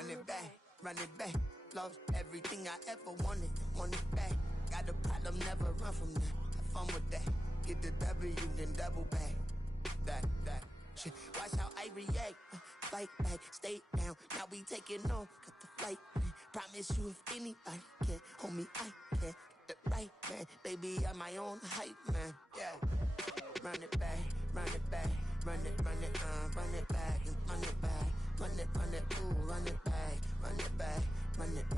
run it back. Lost everything I ever wanted it back. Got a problem, never run from that. Have fun with that. Get the W, then double back. That shit. Watch how I react. Fight back, stay down. Now we taking off, cut the flight. Promise you if anybody can, homie, I can. Get the right man, baby, I'm my own hype man. Yeah. Run it back, run it back. Run it back, and run it back. Run it, ooh, run it back. Run it back, run it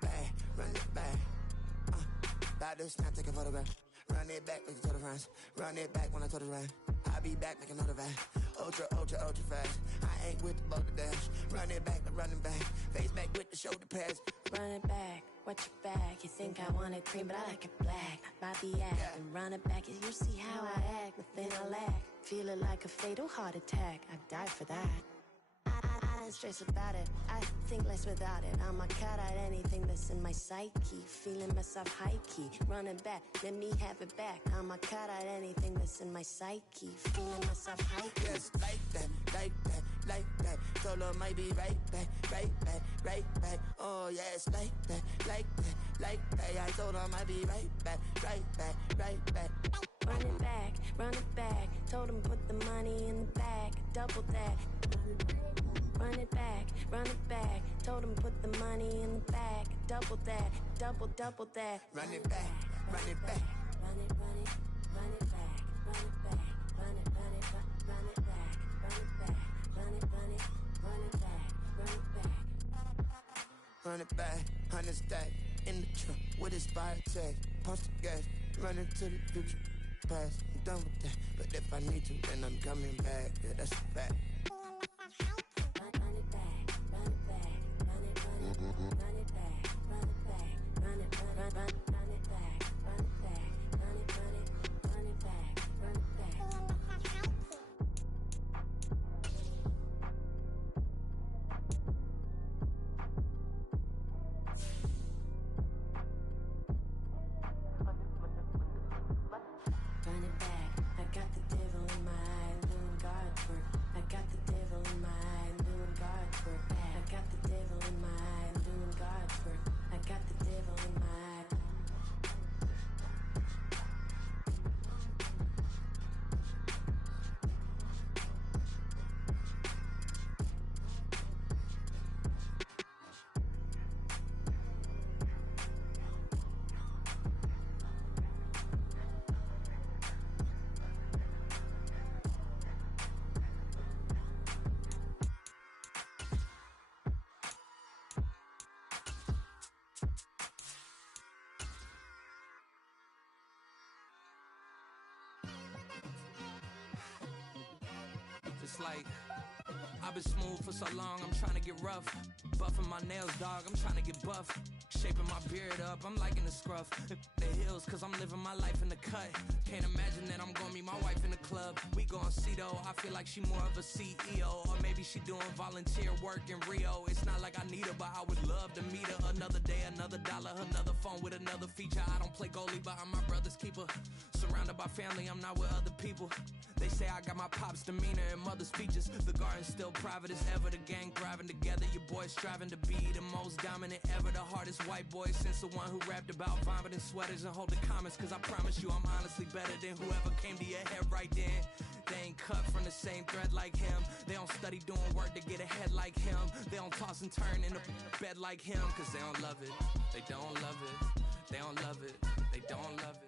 back, run it back. About to snap, take a photograph. Run it back, like you told the friends. Run it back when I told the rhyme. I'll be back, make another van. Ultra fast. I ain't with the boulder dash. Run it back, running back. Face back with the shoulder pads. Run it back, watch your back. You think I want it cream, but I like it black. Bobby act and run it back. You see how I act, nothing I lack. Feel it like a fatal heart attack. I'd die for that. I don't stress about it. I think less without it. I'ma cut out anything that's in my psyche. Feeling myself high key. Running back, let me have it back. I'ma cut out anything that's in my psyche. Feeling myself high key. Yes, like that. Solo might be right back. Oh yes, like that. I told her I might be right back. Run it back. Told him put the money in the bag. Double that. Run it back. Told him put the money in the bag. Double that. Double that. Run it back. Run it back. Run it back. Run it back. Run it back. Run it back. Run it back. Run it back. Run it back. 100 stack in the trunk with his fire tag. Punch the gas. Running to the future. Past. I'm done with that. But if I need to, then I'm coming back. Yeah, that's a fact. Like, I've been smooth for so long, I'm trying to get rough. Buffing my nails, dog, I'm trying to get buff. Shaping my beard up, I'm liking the scruff. The hills, cause I'm living my life in the cut. Can't imagine that I'm gonna meet my wife in the club. We gon' see though, I feel like she more of a CEO. Or maybe she doing volunteer work in Rio. It's not like I need her, but I would love to meet her. Another day, another dollar, another phone with another feature. I don't play goalie, but I'm my brother's keeper. Surrounded by family, I'm not with other people. They say I got my pop's demeanor and mother's features. The garden's still private as ever. The gang thriving together. Your boys striving to be the most dominant ever. The hardest white boy since the one who rapped about vomiting sweaters and holding comments. Cause I promise you I'm honestly better than whoever came to your head right then. They ain't cut from the same thread like him. They don't study doing work to get ahead like him. They don't toss and turn in a bed like him. Cause they don't love it. They don't love it. They don't love it. They don't love it.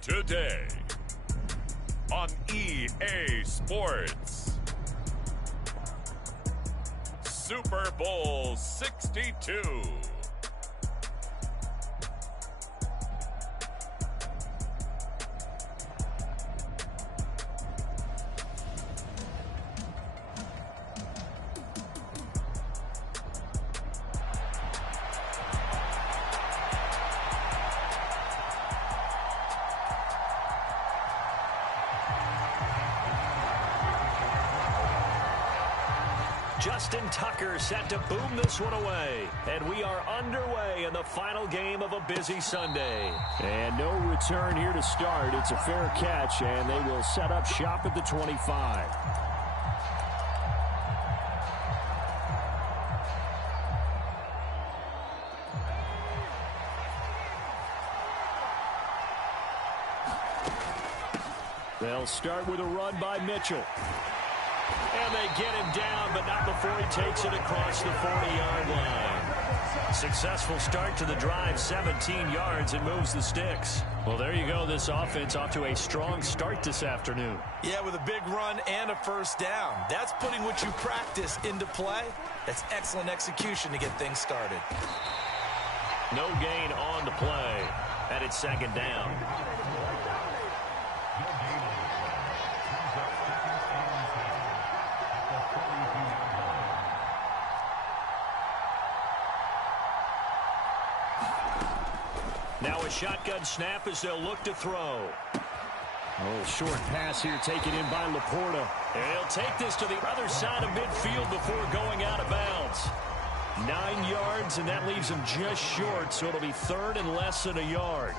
Today on EA Sports, Super Bowl 62. Justin Tucker set to boom this one away. And we are underway in the final game of a busy Sunday. And no return here to start. It's a fair catch, and they will set up shop at the 25. They'll start with a run by Mitchell. And they get him down, but not before he takes it across the 40-yard line. Successful start to the drive, 17 yards, and moves the sticks. Well, there you go. This offense off to a strong start this afternoon. Yeah, with a big run and a first down. That's putting what you practice into play. That's excellent execution to get things started. No gain on the play. And it's second down. Now a shotgun snap as they'll look to throw. Oh, short pass here taken in by Laporta. And he'll take this to the other side of midfield before going out of bounds. 9 yards, and that leaves him just short, so it'll be third and less than a yard.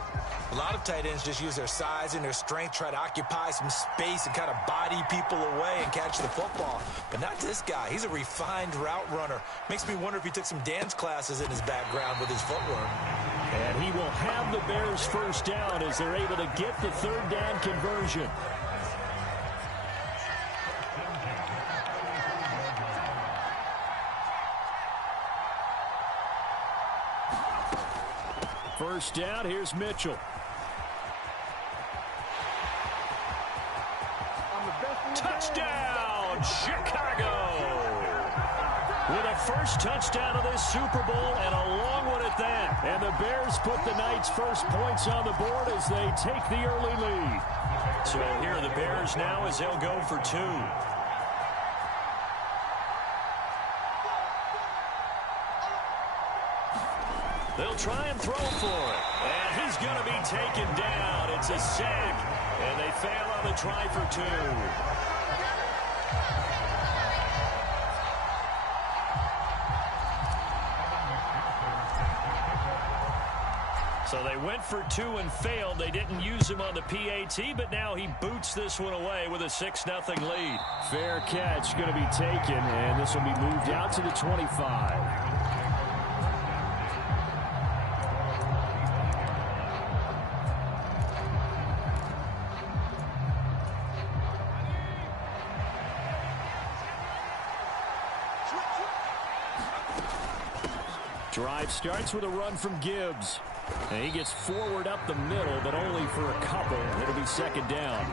A lot of tight ends just use their size and their strength, try to occupy some space and kind of body people away and catch the football. But not this guy. He's a refined route runner. Makes me wonder if he took some dance classes in his background with his footwork. And he will have the Bears first down as they're able to get the third down conversion. First down, here's Mitchell. Touchdown, Chicago! With a first touchdown of this Super Bowl and a long one at that. And the Bears put the Knights' first points on the board as they take the early lead. So here are the Bears now as they'll go for two. They'll try and throw for it. And he's going to be taken down. It's a sack. And they fail on the try for two. So they went for two and failed. They didn't use him on the PAT, but now he boots this one away with a 6-0 lead. Fair catch going to be taken, and this will be moved out to the 25. Drive starts with a run from Gibbs. And he gets forward up the middle, but only for a couple. It'll be second down.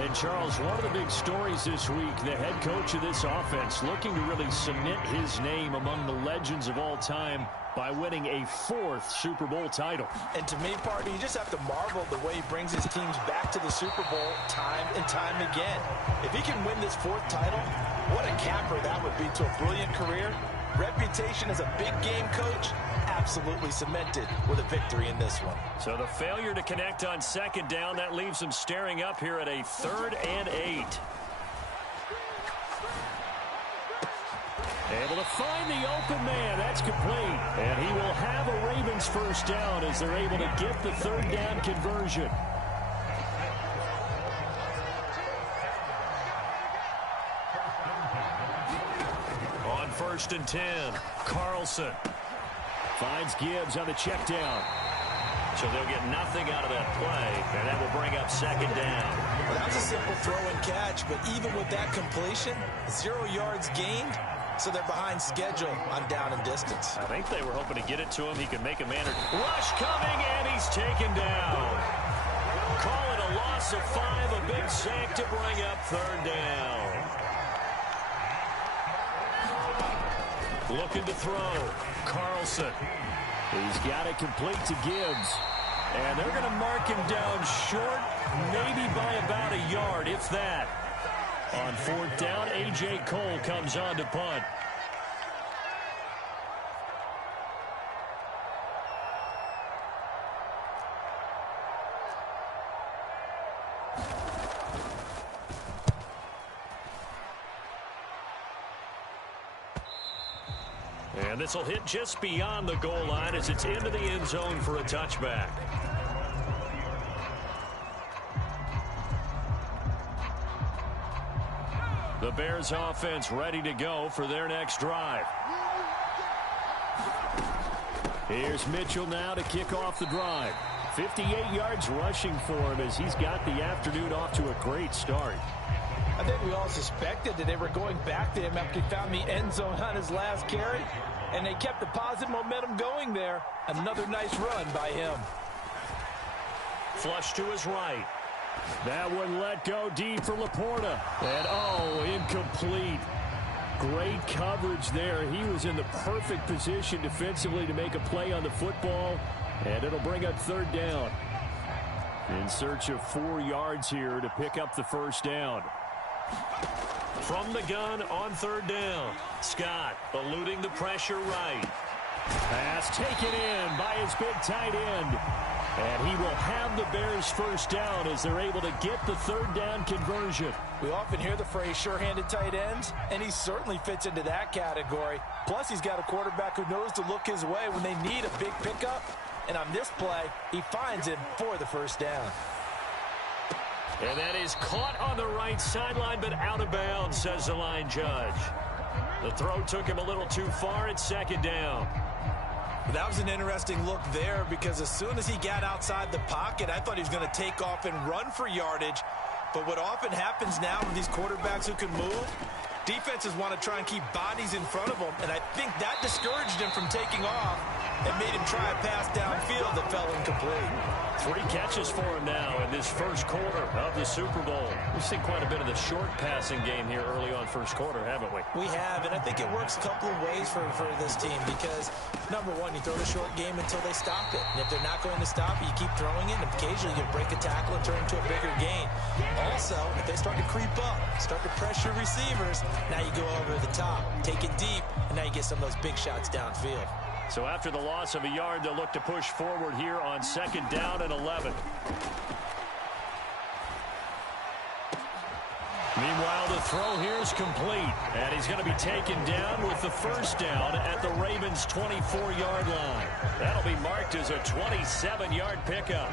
And, Charles, one of the big stories this week, the head coach of this offense looking to really cement his name among the legends of all time by winning a 4th Super Bowl title. And to me, partner, you just have to marvel the way he brings his teams back to the Super Bowl time and time again. If he can win this 4th title, what a capper that would be to a brilliant career. Reputation as a big game coach, absolutely cemented with a victory in this one. So the failure to connect on second down, that leaves them staring up here at a 3rd and 8. Able to find the open man. That's complete. And he will have a Ravens first down as they're able to get the third down conversion. On 1st and 10, Carlson finds Gibbs on the check down. So they'll get nothing out of that play, and that will bring up second down. Well, that was a simple throw and catch, but even with that completion, 0 yards gained, so they're behind schedule on down and distance. I think they were hoping to get it to him. He could make a man. Rush coming, and he's taken down. Call it a loss of 5, a big sack to bring up third down. Looking to throw. Carlson. He's got it complete to Gibbs. And they're going to mark him down short, maybe by about a yard, if that. On 4th down, A.J. Cole comes on to punt. And this will hit just beyond the goal line as it's into the end zone for a touchback. The Bears offense ready to go for their next drive. Here's Mitchell now to kick off the drive. 58 yards rushing for him as he's got the afternoon off to a great start. I think we all suspected that they were going back to him after he found the end zone on his last carry, and they kept the positive momentum going there. Another nice run by him. Flush to his right. That one let go deep for Laporta. And, incomplete. Great coverage there. He was in the perfect position defensively to make a play on the football, and it'll bring up third down. In search of 4 yards here to pick up the first down. From the gun on third down. Scott eluding the pressure right. Pass taken in by his big tight end. And he will have the Bears first down as they're able to get the third down conversion. We often hear the phrase sure-handed tight ends, and he certainly fits into that category. Plus, he's got a quarterback who knows to look his way when they need a big pickup. And on this play, he finds him for the first down. And that is caught on the right sideline, but out of bounds, says the line judge. The throw took him a little too far at second down. That was an interesting look there because as soon as he got outside the pocket, I thought he was going to take off and run for yardage. But what often happens now with these quarterbacks who can move, defenses want to try and keep bodies in front of them, and I think that discouraged him from taking off and made him try a pass downfield that fell incomplete. 3 catches for him now in this first quarter of the Super Bowl. We've seen quite a bit of the short passing game here early on first quarter, haven't we? We have, and I think it works a couple of ways for this team because, number one, you throw the short game until they stop it. And if they're not going to stop it, you keep throwing it, and occasionally you break a tackle and turn it into a bigger gain. Also, if they start to creep up, start to pressure receivers, now you go over the top, take it deep, and now you get some of those big shots downfield. So after the loss of a yard, they'll look to push forward here on second down and 11. Meanwhile, the throw here is complete, and he's going to be taken down with the first down at the Ravens' 24-yard line. That'll be marked as a 27-yard pickup.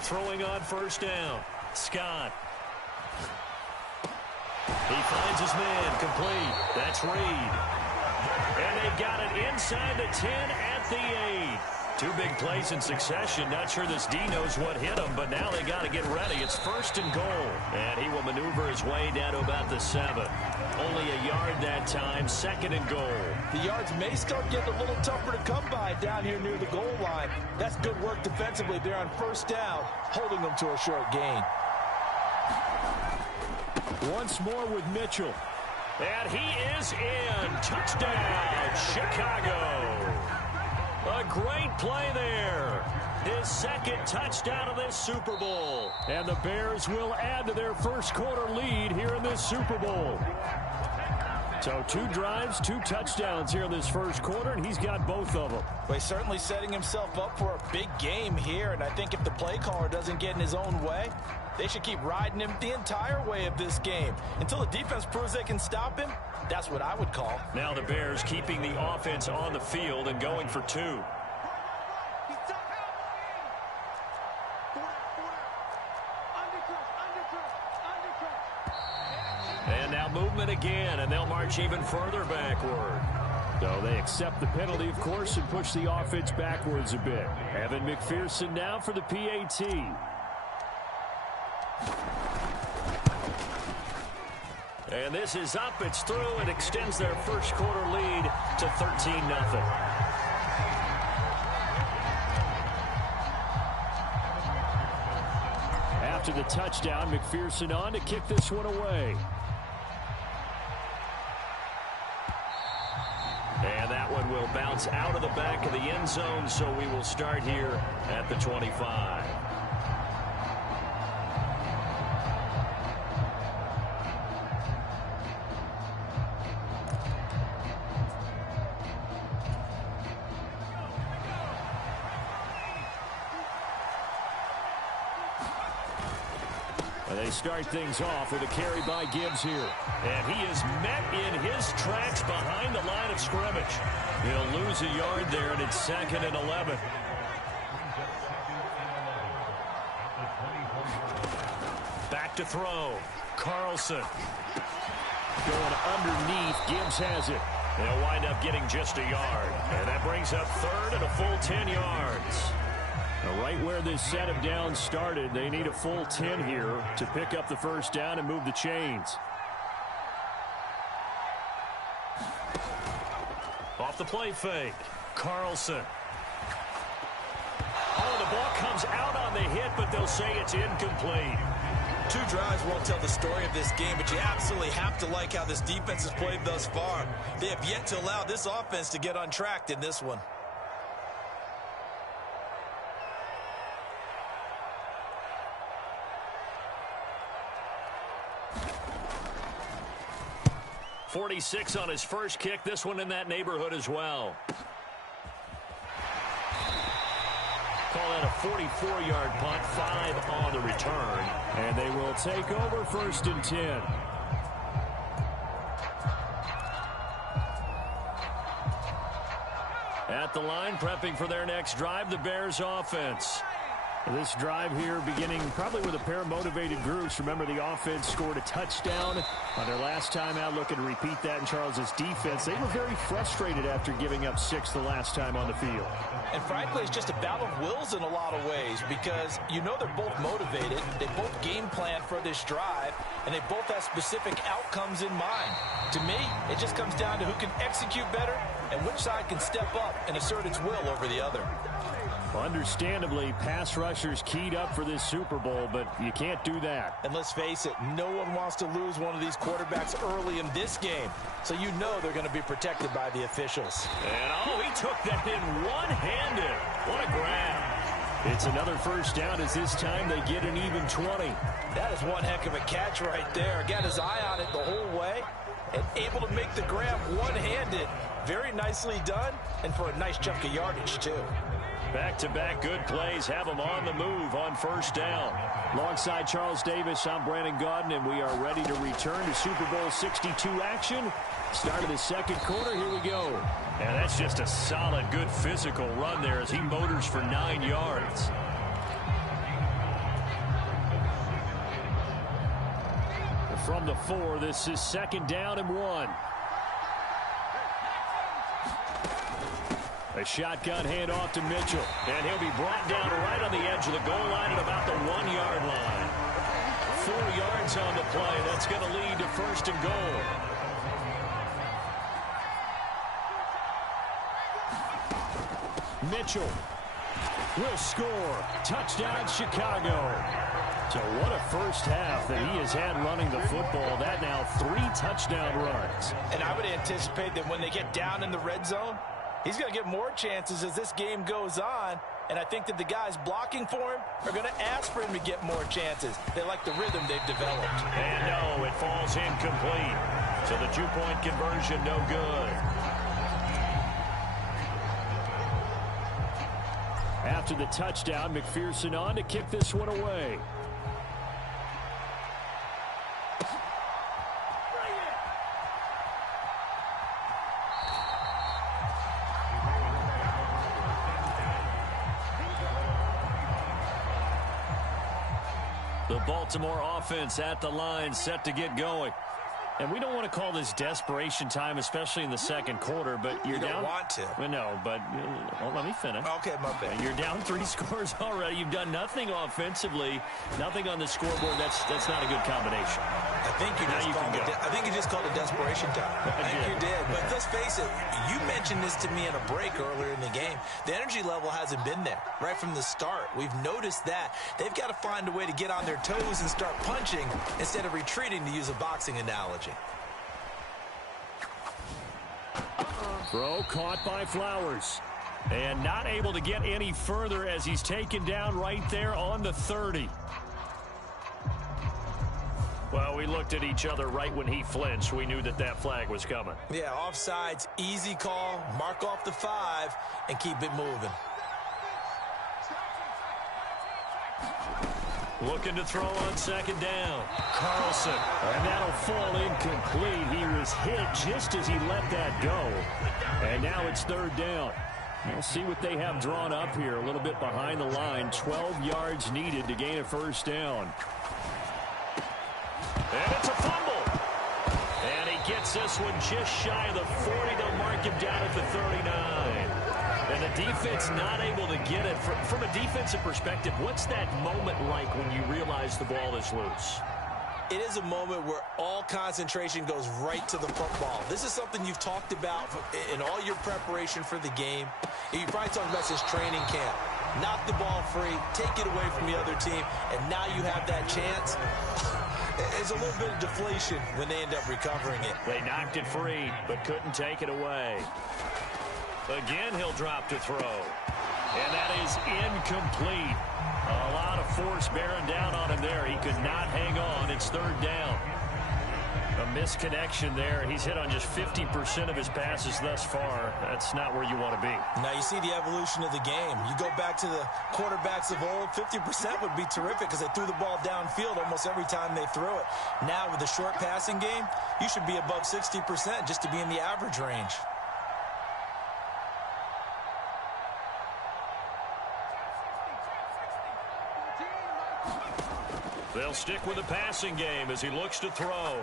Throwing on first down, Scott. He finds his man, complete. That's Reed. And they've got it inside the 10 at the 8. 2 big plays in succession. Not sure this D knows what hit him, but now they got to get ready. It's first and goal. And he will maneuver his way down to about the 7. Only a yard that time, second and goal. The yards may start getting a little tougher to come by down here near the goal line. That's good work defensively there on first down, holding them to a short gain. Once more with Mitchell. And he is in. Touchdown, Chicago. A great play there. His second touchdown of this Super Bowl. And the Bears will add to their first quarter lead here in this Super Bowl. So 2 drives, 2 touchdowns here in this first quarter, and he's got both of them. Well, he's certainly setting himself up for a big game here, and I think if the play caller doesn't get in his own way, they should keep riding him the entire way of this game. Until the defense proves they can stop him, that's what I would call. Now the Bears keeping the offense on the field and going for 2. And now movement again, and they'll march even further backward. So they accept the penalty, of course, and push the offense backwards a bit. Evan McPherson now for the PAT. And this is up, it's through, and extends their first quarter lead to 13-0. After the touchdown, McPherson on to kick this one away. And that one will bounce out of the back of the end zone, so we will start here at the 25. They start things off with a carry by Gibbs here. And he is met in his tracks behind the line of scrimmage. He'll lose a yard there, and it's second and 11. Back to throw. Carlson. Going underneath. Gibbs has it. They'll wind up getting just a yard. And that brings up third and a full 10 yards. Now, right where this set of downs started, they need a full 10 here to pick up the first down and move the chains. Off the play fake, Carlson. Oh, the ball comes out on the hit, but they'll say it's incomplete. 2 drives won't tell the story of this game, but you absolutely have to like how this defense has played thus far. They have yet to allow this offense to get untracked in this one. .46 on his first kick. This one in that neighborhood as well. Call that a 44-yard punt, 5 on the return. And they will take over 1st and 10. At the line, prepping for their next drive, the Bears offense. This drive here beginning probably with a pair of motivated groups. Remember, the offense scored a touchdown on their last time out. Looking to repeat that in Charles's defense. They were very frustrated after giving up 6 the last time on the field. And frankly, it's just a battle of wills in a lot of ways because you know they're both motivated. They both game plan for this drive, and they both have specific outcomes in mind. To me, it just comes down to who can execute better and which side can step up and assert its will over the other. Understandably, pass rushers keyed up for this Super Bowl, but you can't do that. And let's face it, no one wants to lose one of these quarterbacks early in this game. So you know they're going to be protected by the officials. And he took that in one-handed. What a grab. It's another first down as this time they get an even 20. That is one heck of a catch right there. Got his eye on it the whole way and able to make the grab one-handed. Very nicely done and for a nice chunk of yardage too. Back-to-back good plays have them on the move on first down. Alongside Charles Davis, I'm Brandon Gaudin, and we are ready to return to Super Bowl 62 action. Start of the second quarter, here we go. And that's just a solid, good physical run there as he motors for 9 yards. From the 4, this is 2nd down and 1. A shotgun handoff to Mitchell. And he'll be brought down right on the edge of the goal line at about the 1-yard line. 4 yards on the play. That's going to lead to 1st and goal. Mitchell will score. Touchdown, Chicago. So what a first half that he has had running the football. That now 3 touchdown runs. And I would anticipate that when they get down in the red zone, he's going to get more chances as this game goes on, and I think that the guys blocking for him are going to ask for him to get more chances. They like the rhythm they've developed. And no, it falls incomplete. So the 2-point conversion, no good. After the touchdown, McPherson on to kick this one away. The Baltimore offense at the line, set to get going. And we don't want to call this desperation time, especially in the second quarter, but you're down. You don't want to. Well, no, but let me finish. Okay, my bad. You're down 3 scores already. You've done nothing offensively, nothing on the scoreboard. That's not a good combination. I think you just called it desperation time. I think you did. But let's face it, you mentioned this to me in a break earlier in the game. The energy level hasn't been there right from the start. We've noticed that. They've got to find a way to get on their toes and start punching instead of retreating, to use a boxing analogy. Throw caught by Flowers. And not able to get any further as he's taken down right there on the 30. Well, we looked at each other right when he flinched. We knew that that flag was coming. Yeah, offsides, easy call, mark off the 5, and keep it moving. Looking to throw on 2nd down. Carlson. And that'll fall incomplete. He was hit just as he let that go. And now it's 3rd down. We'll see what they have drawn up here. A little bit behind the line. 12 yards needed to gain a 1st down. And it's a fumble. And he gets gets this one just shy of the 40. They'll mark him down at the 39. And the defense not able to get it. From a defensive perspective, what's that moment like when you realize the ball is loose? It is a moment where all concentration goes right to the football. This is something you've talked about in all your preparation for the game. You probably talked about since training camp. Knock the ball free, take it away from the other team, and now you have that chance. It's a little bit of deflation when they end up recovering it. They knocked it free, but couldn't take it away. Again, he'll drop to throw. And that is incomplete. A lot of force bearing down on him there. He could not hang on. It's third down. A misconnection there. He's hit on just 50% of his passes thus far. That's not where you want to be. Now you see the evolution of the game. You go back to the quarterbacks of old, 50% would be terrific because they threw the ball downfield almost every time they threw it. Now with the short passing game, you should be above 60% just to be in the average range. They'll stick with the passing game as he looks to throw.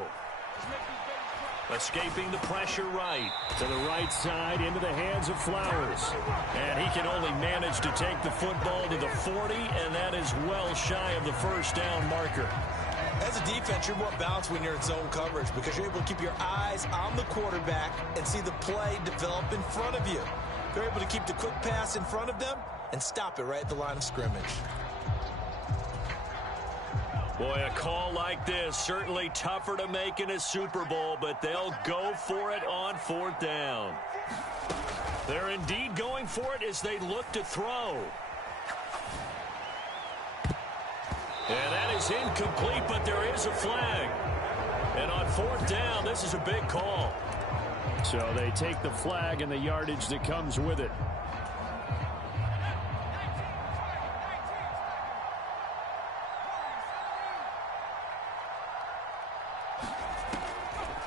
Escaping the pressure right. To the right side, into the hands of Flowers. And he can only manage to take the football to the 40, and that is well shy of the first down marker. As a defense, you're more balanced when you're in zone coverage because you're able to keep your eyes on the quarterback and see the play develop in front of you. You're able to keep the quick pass in front of them and stop it right at the line of scrimmage. Boy, a call like this, certainly tougher to make in a Super Bowl, but they'll go for it on fourth down. They're indeed going for it as they look to throw. And that is incomplete, but there is a flag. And on fourth down, this is a big call. So they take the flag and the yardage that comes with it.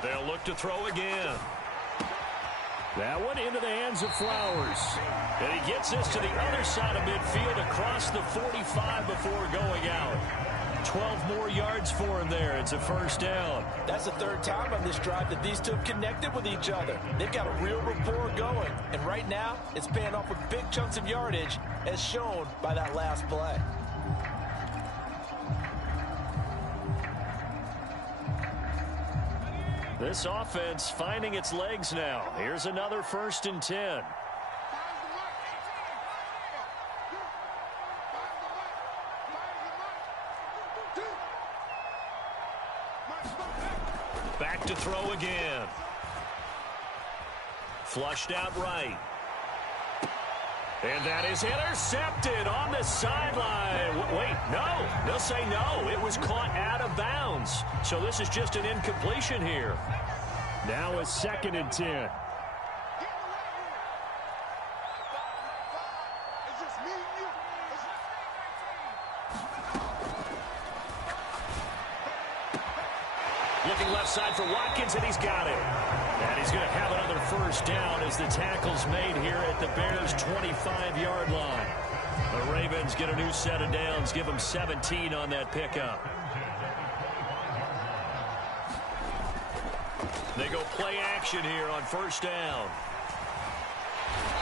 They'll look to throw again. That one into the hands of Flowers. And he gets this to the other side of midfield across the 45 before going out. 12 more yards for him there. It's a first down. That's the third time on this drive that these two have connected with each other. They've got a real rapport going. And right now, it's paying off with big chunks of yardage as shown by that last play. This offense finding its legs now. Here's another 1st and 10. Back to throw again. Flushed out right. And that is intercepted on the sideline. Wait, no. They'll say no. It was caught out of bounds. So this is just an incompletion here. Now a 2nd and 10. Looking left side for Watkins, and he's got it. And he's going to have another first down as the tackle's made here at the Bears' 25-yard line. The Ravens get a new set of downs, give them 17 on that pickup. They go play action here on first down.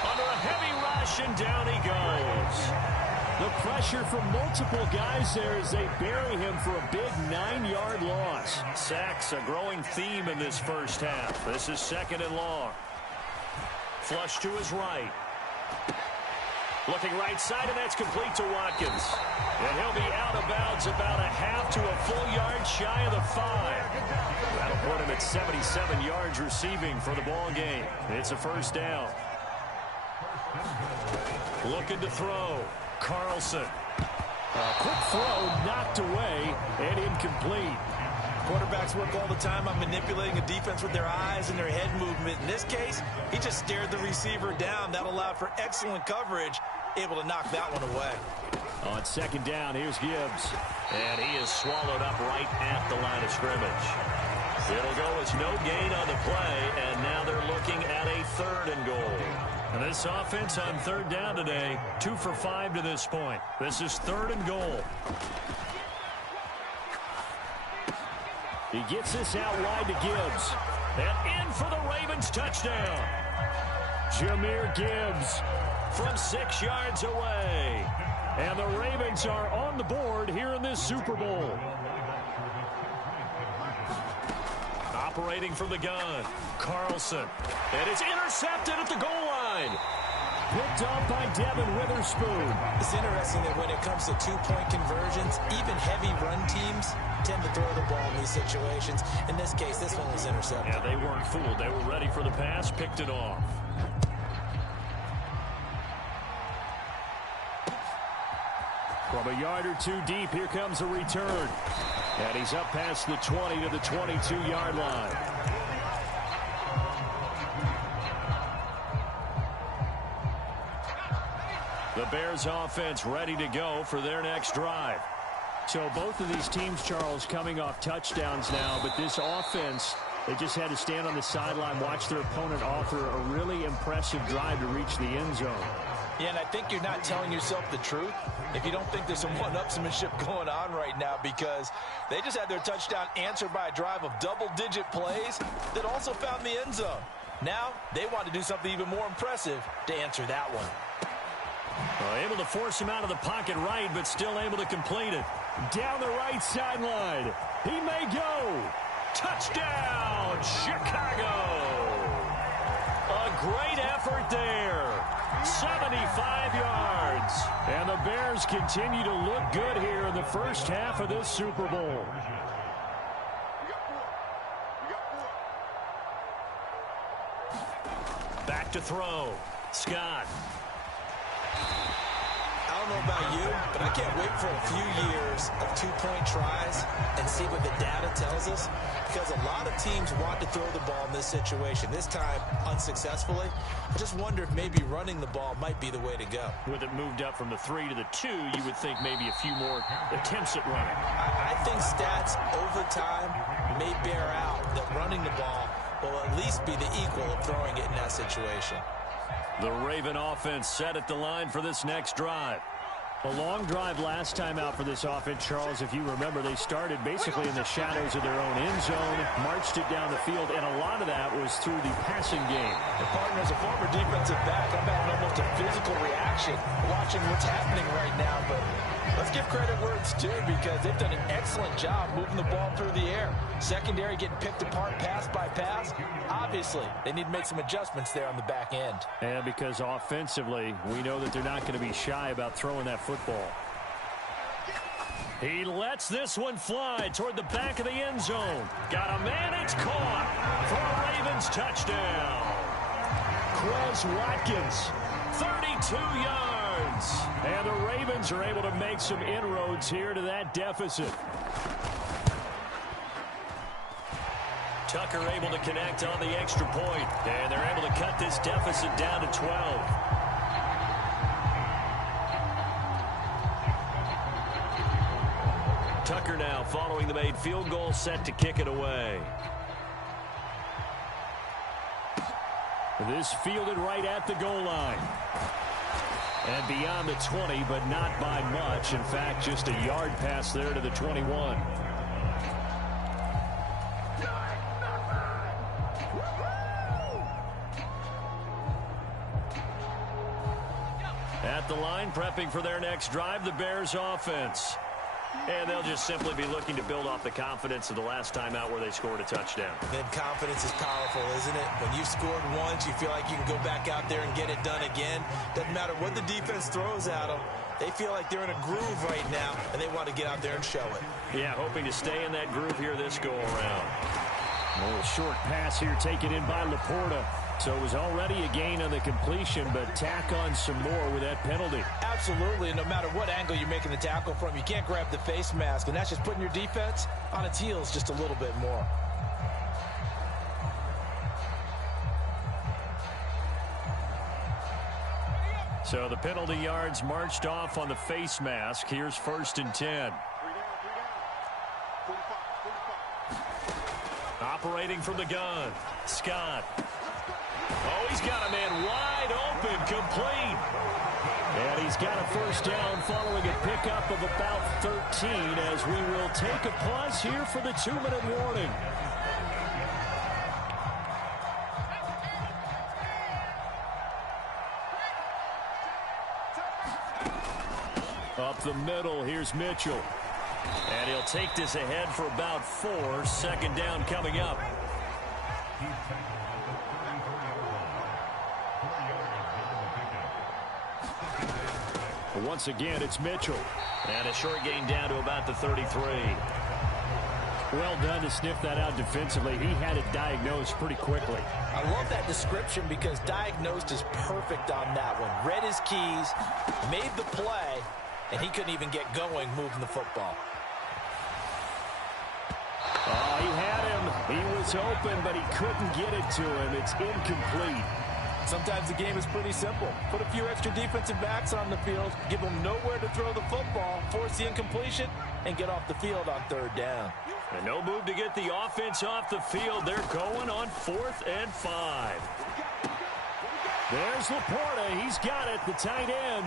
Under a heavy rush, and down he goes. The pressure from multiple guys there as they bury him for a big 9-yard loss. Sacks, a growing theme in this first half. This is 2nd and long. Flush to his right. Looking right side, and that's complete to Watkins. And he'll be out of bounds about a half to a full yard shy of the 5. That'll put him at 77 yards receiving for the ball game. It's a first down. Looking to throw. Carlson. A quick throw knocked away and incomplete. Quarterbacks work all the time on manipulating a defense with their eyes and their head movement. In this case, he just stared the receiver down. That allowed for excellent coverage, able to knock that one away. On 2nd down, here's Gibbs. And he is swallowed up right at the line of scrimmage. It'll go as no gain on the play, and now they're looking at a 3rd and goal. And this offense on 3rd down today, 2 for 5 to this point. This is 3rd and goal. He gets this out wide to Gibbs. And in for the Ravens touchdown. Jahmyr Gibbs from 6 yards away. And the Ravens are on the board here in this Super Bowl. Operating from the gun, Carlson. And it's intercepted at the goal line. Picked off by Devin Witherspoon. It's interesting that when it comes to two-point conversions, even heavy run teams tend to throw the ball in these situations. In this case, this one was intercepted. Yeah, they weren't fooled. They were ready for the pass, picked it off. From a yard or two deep, here comes a return. And he's up past the 20 to the 22-yard line. The Bears offense ready to go for their next drive. So both of these teams, Charles, coming off touchdowns now, but this offense, they just had to stand on the sideline, watch their opponent offer a really impressive drive to reach the end zone. Yeah, and I think you're not telling yourself the truth if you don't think there's some one-upsmanship going on right now, because they just had their touchdown answered by a drive of double-digit plays that also found the end zone. Now they want to do something even more impressive to answer that one. Able to force him out of the pocket right, but still able to complete it. Down the right sideline. He may go. Touchdown, Chicago. A great effort there. 75 yards. And the Bears continue to look good here in the first half of this Super Bowl. Back to throw. Scott. I don't know about you, but I can't wait for a few years of two-point tries and see what the data tells us, because a lot of teams want to throw the ball in this situation. This time, unsuccessfully. I just wonder if maybe running the ball might be the way to go. With it moved up from the 3 to the 2, you would think maybe a few more attempts at running. I think stats over time may bear out that running the ball will at least be the equal of throwing it in that situation. The Raven offense set at the line for this next drive. A long drive last time out for this offense, Charles. If you remember, they started basically in the shadows of their own end zone, marched it down the field, and a lot of that was through the passing game. And partner, as a former defensive back, I'm having almost a physical reaction watching what's happening right now. But let's give credit where it's due, because they've done an excellent job moving the ball through the air. Secondary getting picked apart pass by pass. Obviously, they need to make some adjustments there on the back end. And because offensively, we know that they're not going to be shy about throwing that football. He lets this one fly toward the back of the end zone. Got a man, it's caught for a Ravens touchdown. Quez Watkins, 32 yards. And the Ravens are able to make some inroads here to that deficit. Tucker able to connect on the extra point, and they're able to cut this deficit down to 12. Tucker now following the made field goal, set to kick it away. This fielded right at the goal line. And beyond the 20, but not by much. In fact, just a yard pass there to the 21. At the line, prepping for their next drive, the Bears offense. And they'll just simply be looking to build off the confidence of the last time out where they scored a touchdown. Then confidence is powerful, isn't it? When you've scored once, you feel like you can go back out there and get it done again. Doesn't matter what the defense throws at them. They feel like they're in a groove right now, and they want to get out there and show it. Yeah, hoping to stay in that groove here this go-around. A little short pass here taken in by Laporta. So it was already a gain on the completion, but tack on some more with that penalty. Absolutely, and no matter what angle you're making the tackle from, you can't grab the face mask, and that's just putting your defense on its heels just a little bit more. So the penalty yards marched off on the face mask. Here's 1st and 10. Operating from the gun, Scott. Oh, he's got a man wide open, complete. And he's got a first down following a pickup of about 13 as we will take a pause here for the 2-minute warning. Up the middle, here's Mitchell. And he'll take this ahead for about 4. Second down coming up. Once again, it's Mitchell. And a short gain down to about the 33. Well done to sniff that out defensively. He had it diagnosed pretty quickly. I love that description because diagnosed is perfect on that one. Read his keys, made the play, and he couldn't even get going moving the football. Oh, he had him. He was open, but he couldn't get it to him. It's incomplete. Sometimes the game is pretty simple. Put a few extra defensive backs on the field, give them nowhere to throw the football, force the incompletion, and get off the field on third down. And no move to get the offense off the field. They're going on 4th and 5. There's Laporta. He's got it, the tight end.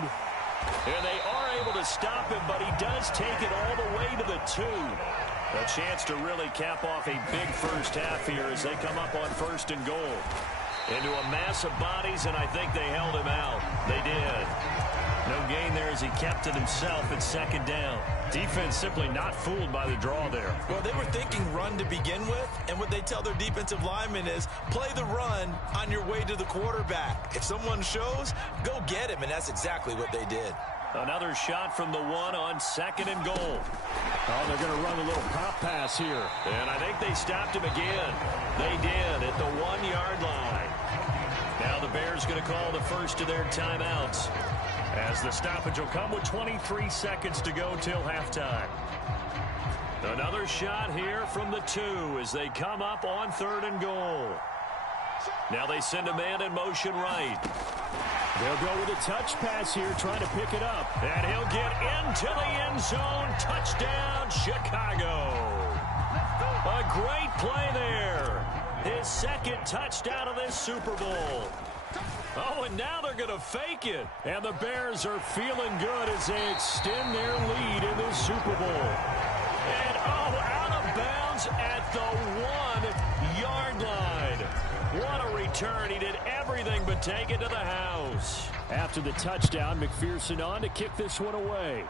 And they are able to stop him, but he does take it all the way to the 2. A chance to really cap off a big first half here as they come up on 1st and goal. Into a mass of bodies, and I think they held him out. They did. No gain there as he kept it himself at 2nd down. Defense simply not fooled by the draw there. Well, they were thinking run to begin with, and what they tell their defensive linemen is play the run on your way to the quarterback. If someone shows, go get him, and that's exactly what they did. Another shot from the 1 on 2nd and goal. Oh, they're going to run a little pop pass here. And I think they stopped him again. They did at the 1-yard line. Now the Bears going to call the first of their timeouts, as the stoppage will come with 23 seconds to go till halftime. Another shot here from the 2 as they come up on 3rd and goal. Now they send a man in motion right. They'll go with a touch pass here, trying to pick it up. And he'll get into the end zone. Touchdown, Chicago. A great play there. His 2nd touchdown of this Super Bowl. Oh, and now they're going to fake it. And the Bears are feeling good as they extend their lead in this Super Bowl. And, oh, out of bounds at the 1-yard line. What a return. He did everything but take it to the house. After the touchdown, McPherson on to kick this one away.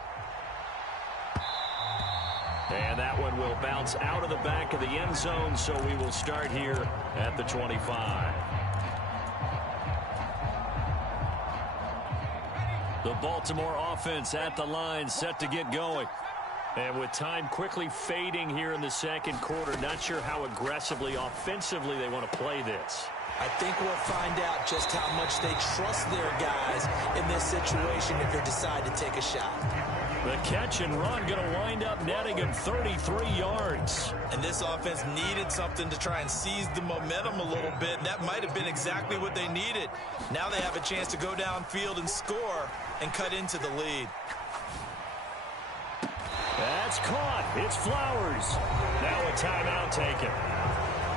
And that one will bounce out of the back of the end zone, so we will start here at the 25. The Baltimore offense at the line, set to get going. And with time quickly fading here in the 2nd quarter, not sure how aggressively, offensively they want to play this. I think we'll find out just how much they trust their guys in this situation if they decide to take a shot. The catch and run going to wind up netting him 33 yards. And this offense needed something to try and seize the momentum a little bit. And that might have been exactly what they needed. Now they have a chance to go downfield and score and cut into the lead. That's caught. It's Flowers. Now a timeout taken.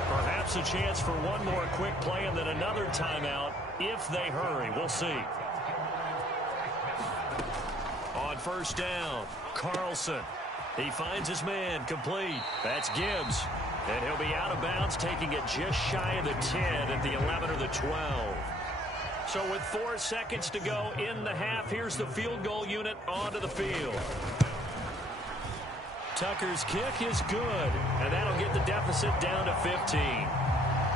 Perhaps a chance for one more quick play and then another timeout if they hurry. We'll see. On 1st down, Carlson. He finds his man, complete. That's Gibbs. And he'll be out of bounds, taking it just shy of the 10 at the 11 or the 12. So with 4 seconds to go in the half, here's the field goal unit onto the field. Tucker's kick is good, and that'll get the deficit down to 15.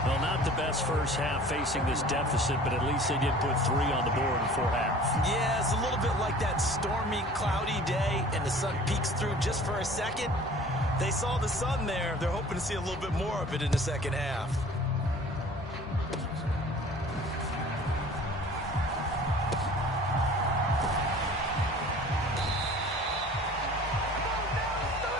Well, not the best first half facing this deficit, but at least they did put 3 on the board before half. Yeah, it's a little bit like that stormy, cloudy day, and the sun peeks through just for a second. They saw the sun there. They're hoping to see a little bit more of it in the second half.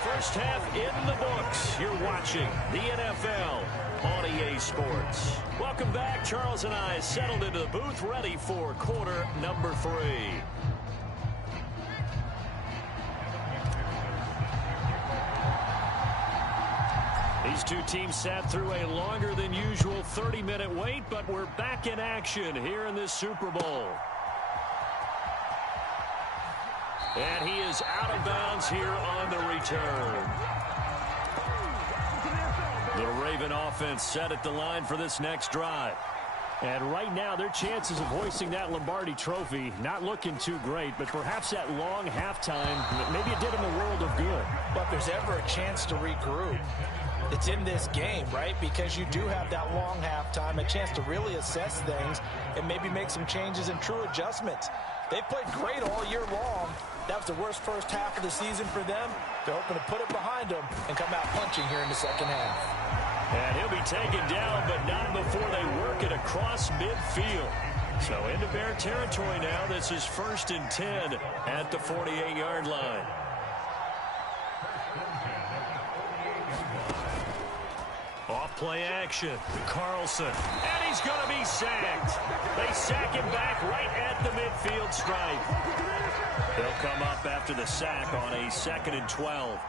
First half in the books. You're watching the NFL on EA Sports. Welcome back. Charles and I settled into the booth, ready for quarter number 3. These two teams sat through a longer than usual 30-minute wait, but we're back in action here in this Super Bowl. And he is out of bounds here on the return. The Raven offense set at the line for this next drive. And right now, their chances of hoisting that Lombardi trophy not looking too great, but perhaps that long halftime, maybe it did them a world of good. But if there's ever a chance to regroup, it's in this game, right? Because you do have that long halftime, a chance to really assess things and maybe make some changes and true adjustments. They played great all year long. That was the worst first half of the season for them. They're hoping to put it behind them and come out punching here in the second half. And he'll be taken down, but not before they work it across midfield. So into Bear territory now. This is 1st and 10 at the 48-yard line. Off play action. Carlson. And he's going to be sacked. They sack him back right at the midfield stripe. They'll come up after the sack on a 2nd and 12.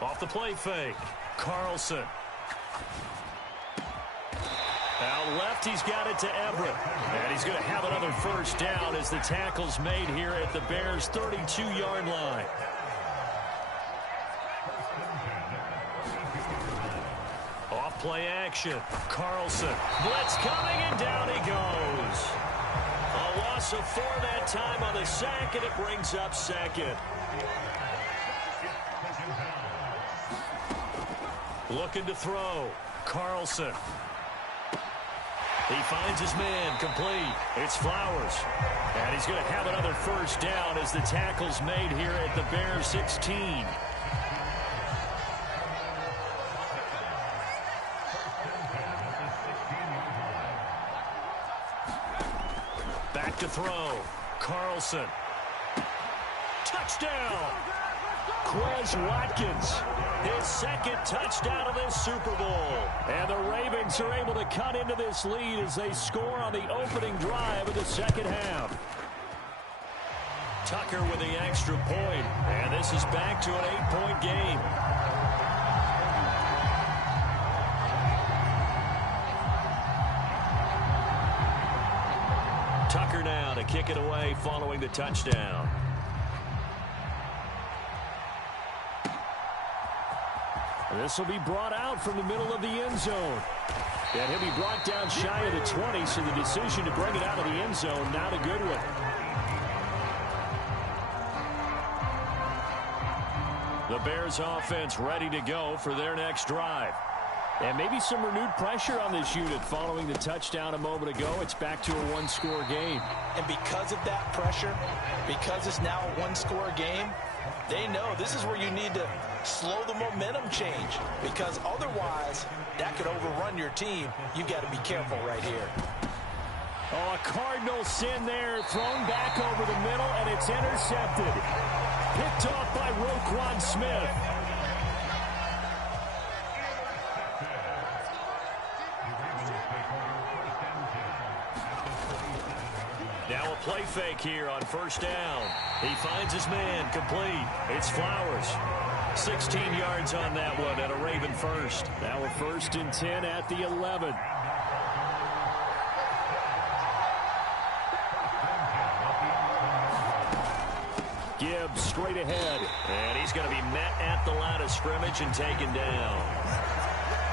Off the play fake. Carlson. Out left, he's got it to Everett. And he's going to have another first down as the tackle's made here at the Bears' 32-yard line. Off play action. Carlson. Blitz coming, and down he goes. A loss of 4 that time on the sack, and it brings up 2nd. Looking to throw. Carlson. He finds his man complete. It's Flowers. And he's going to have another first down as the tackle's made here at the Bears 16. Back to throw. Carlson. Touchdown! Quez Watkins, his 2nd touchdown of this Super Bowl. And the Ravens are able to cut into this lead as they score on the opening drive of the second half. Tucker with the extra point, and this is back to an 8-point game. Tucker now to kick it away following the touchdown. This will be brought out from the middle of the end zone. And he'll be brought down shy of the 20, so the decision to bring it out of the end zone, not a good one. The Bears offense ready to go for their next drive. And maybe some renewed pressure on this unit following the touchdown a moment ago. It's back to a one-score game. And because of that pressure, because it's now a one-score game, they know this is where you need to slow the momentum change, because otherwise that could overrun your team. You got to be careful right here. Oh, a Cardinal sin there, thrown back over the middle, and it's intercepted. Picked off by Roquan Smith. Now a play fake here on first down. He finds his man complete. It's Flowers. 16 yards on that one at a Raven first. Now a 1st and 10 at the 11. Gibbs straight ahead. And he's going to be met at the line of scrimmage and taken down.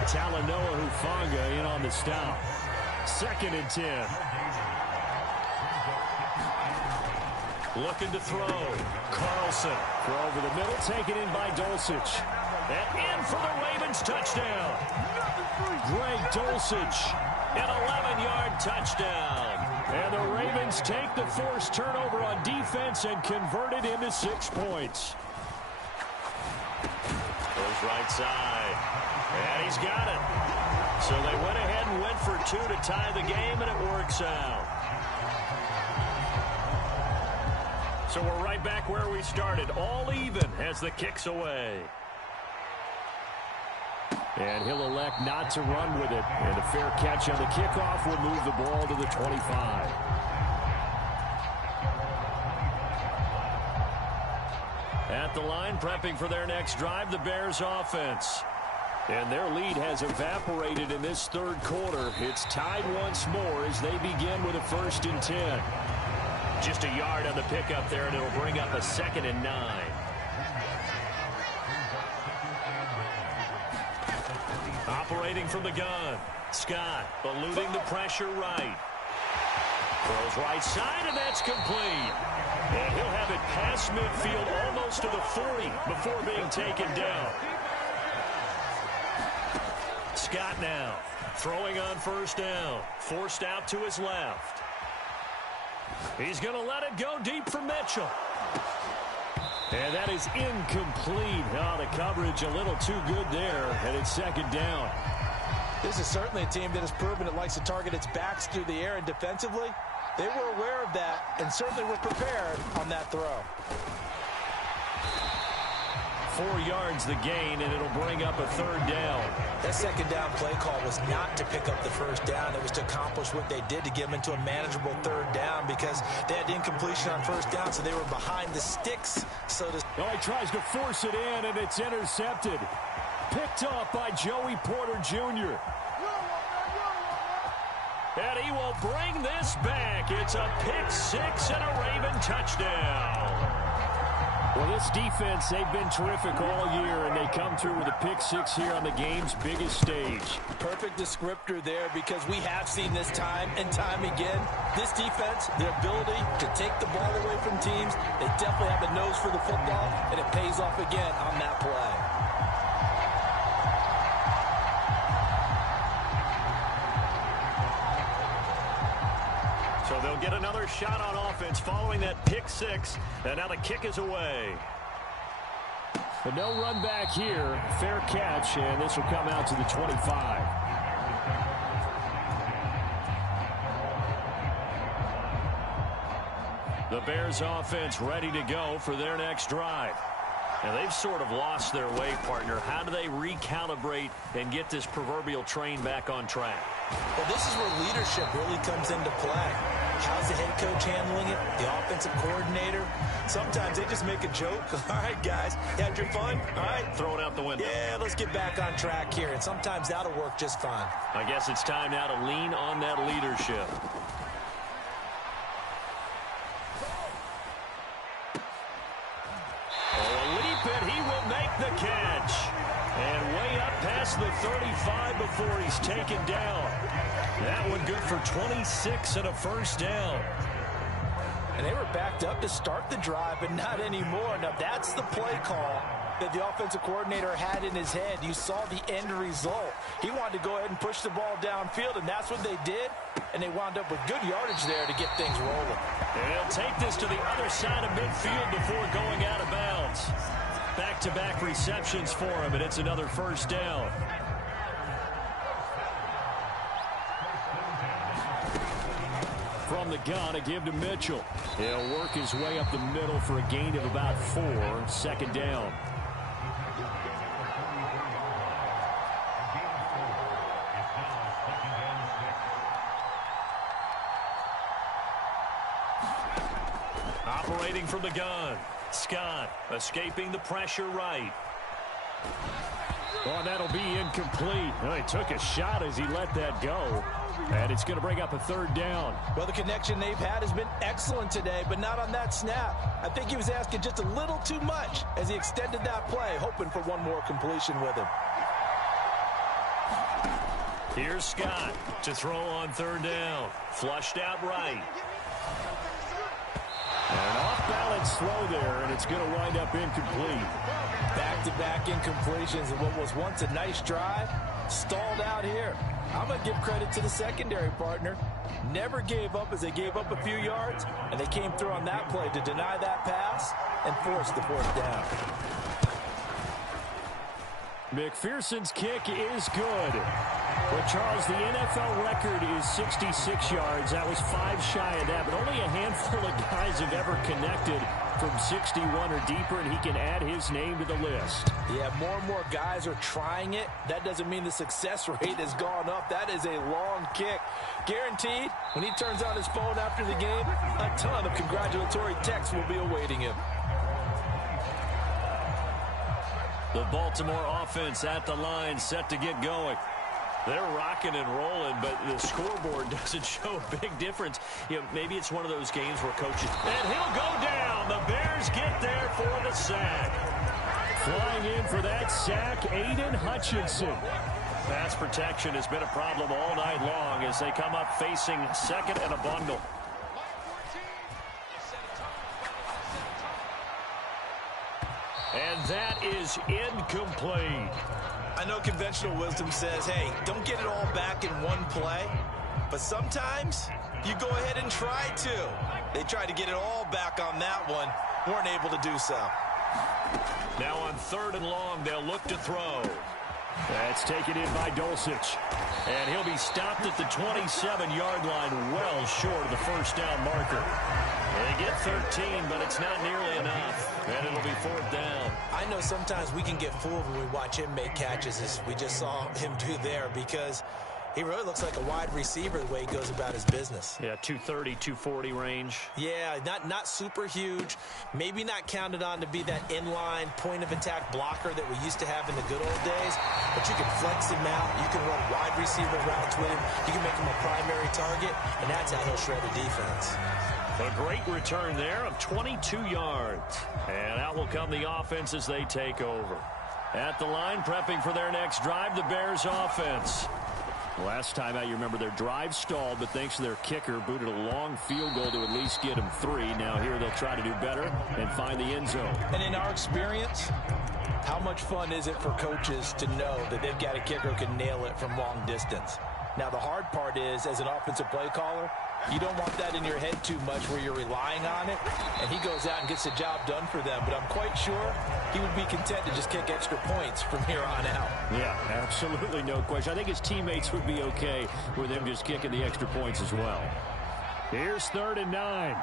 Talanoa Hufanga in on the stop. 2nd and 10. Looking to throw. Carlson. Throw over the middle, taken in by Dulcich. And in for the Ravens touchdown. Greg Dulcich. An 11-yard touchdown. And the Ravens take the forced turnover on defense and convert it into 6 points. Goes right side. And he's got it. So they went ahead and went for 2 to tie the game, and it works out. So we're right back where we started, all even as the kick's away. And he'll elect not to run with it. And a fair catch on the kickoff will move the ball to the 25. At the line, prepping for their next drive, the Bears offense. And their lead has evaporated in this third quarter. It's tied once more as they begin with a 1st and 10. Just a yard on the pickup there, and it'll bring up a 2nd and 9. Operating from the gun, Scott eluding the pressure right. Throws right side, and that's complete. And he'll have it past midfield almost to the 40 before being taken down. Scott now throwing on 1st down. Forced out to his left. He's going to let it go deep for Mitchell. And that is incomplete. Oh, the coverage a little too good there, and it's 2nd down. This is certainly a team that has proven it likes to target its backs through the air, and defensively, they were aware of that and certainly were prepared on that throw. 4 yards the gain, and it'll bring up a 3rd down. That 2nd down play call was not to pick up the 1st down. It was to accomplish what they did to get them into a manageable 3rd down because they had incompletion on 1st down, so they were behind the sticks. So he tries to force it in, and it's intercepted. Picked off by Joey Porter Jr. And he will bring this back. It's a pick 6 and a Raven touchdown. Well, this defense, they've been terrific all year, and they come through with a pick 6 here on the game's biggest stage. Perfect descriptor there because we have seen this time and time again. This defense, their ability to take the ball away from teams, they definitely have a nose for the football, and it pays off again on that play. So they'll get another shot on offense following that pick 6, and now the kick is away. But no run back here. Fair catch, and this will come out to the 25. The Bears offense ready to go for their next drive. And they've sort of lost their way, partner. How do they recalibrate and get this proverbial train back on track? Well, this is where leadership really comes into play. How's the head coach handling it? The offensive coordinator? Sometimes they just make a joke. All right, guys, you had your fun? All right. Throw it out the window. Yeah, let's get back on track here. And sometimes that'll work just fine. I guess it's time now to lean on that leadership. And he will make the catch. And way up past the 35 before he's taken down. That one good for 26 and a 1st down. And they were backed up to start the drive, but not anymore. Now, that's the play call that the offensive coordinator had in his head. You saw the end result. He wanted to go ahead and push the ball downfield, and that's what they did. And they wound up with good yardage there to get things rolling. And they'll take this to the other side of midfield before going out of bounds. Back-to-back receptions for him, and it's another 1st down. From the gun, a give to Mitchell. He'll work his way up the middle for a gain of about 4. 2nd down. Operating from the gun. Scott escaping the pressure right. Oh, that'll be incomplete. Well, he took a shot as he let that go. And it's going to bring up a 3rd down. Well, the connection they've had has been excellent today, but not on that snap. I think he was asking just a little too much as he extended that play, hoping for one more completion with him. Here's Scott to throw on 3rd down. Flushed out right. An off-balance throw there, and it's going to wind up incomplete. Back-to-back incompletions of what was once a nice drive, stalled out here. I'm going to give credit to the secondary partner. Never gave up as they gave up a few yards, and they came through on that play to deny that pass and force the 4th down. McPherson's kick is good. But, Charles, the NFL record is 66 yards. That was 5 shy of that, but only a handful of guys have ever connected from 61 or deeper, and he can add his name to the list. Yeah, more and more guys are trying it. That doesn't mean the success rate has gone up. That is a long kick. Guaranteed, when he turns on his phone after the game, a ton of congratulatory texts will be awaiting him. The Baltimore offense at the line, set to get going. They're rocking and rolling, but the scoreboard doesn't show a big difference. You know, maybe it's one of those games where coaches... And he'll go down. The Bears get there for the sack. Flying in for that sack, Aiden Hutchinson. Pass protection has been a problem all night long as they come up facing second and a bundle. And that is incomplete. I know conventional wisdom says, hey, don't get it all back in one play. But sometimes you go ahead and try to. They tried to get it all back on that one. Weren't able to do so. Now on 3rd and long, they'll look to throw. That's taken in by Dulcich. And he'll be stopped at the 27-yard line, well short of the first down marker. They get 13, but it's not nearly enough. And it'll be 4th down. I know sometimes we can get fooled when we watch him make catches, as we just saw him do there, because he really looks like a wide receiver the way he goes about his business. Yeah, 230, 240 range. Yeah, not super huge. Maybe not counted on to be that inline point-of-attack blocker that we used to have in the good old days. But you can flex him out. You can run wide receiver routes with him. You can make him a primary target, and that's how he'll shred a defense. A great return there of 22 yards. And out will come the offense as they take over. At the line, prepping for their next drive, the Bears offense. Last time out, you remember their drive stalled, but thanks to their kicker, booted a long field goal to at least get them 3. Now here they'll try to do better and find the end zone. And in our experience, how much fun is it for coaches to know that they've got a kicker who can nail it from long distance? Now, the hard part is, as an offensive play caller, you don't want that in your head too much where you're relying on it, and he goes out and gets the job done for them. But I'm quite sure he would be content to just kick extra points from here on out. Yeah, absolutely no question. I think his teammates would be okay with him just kicking the extra points as well. Here's 3rd and 9.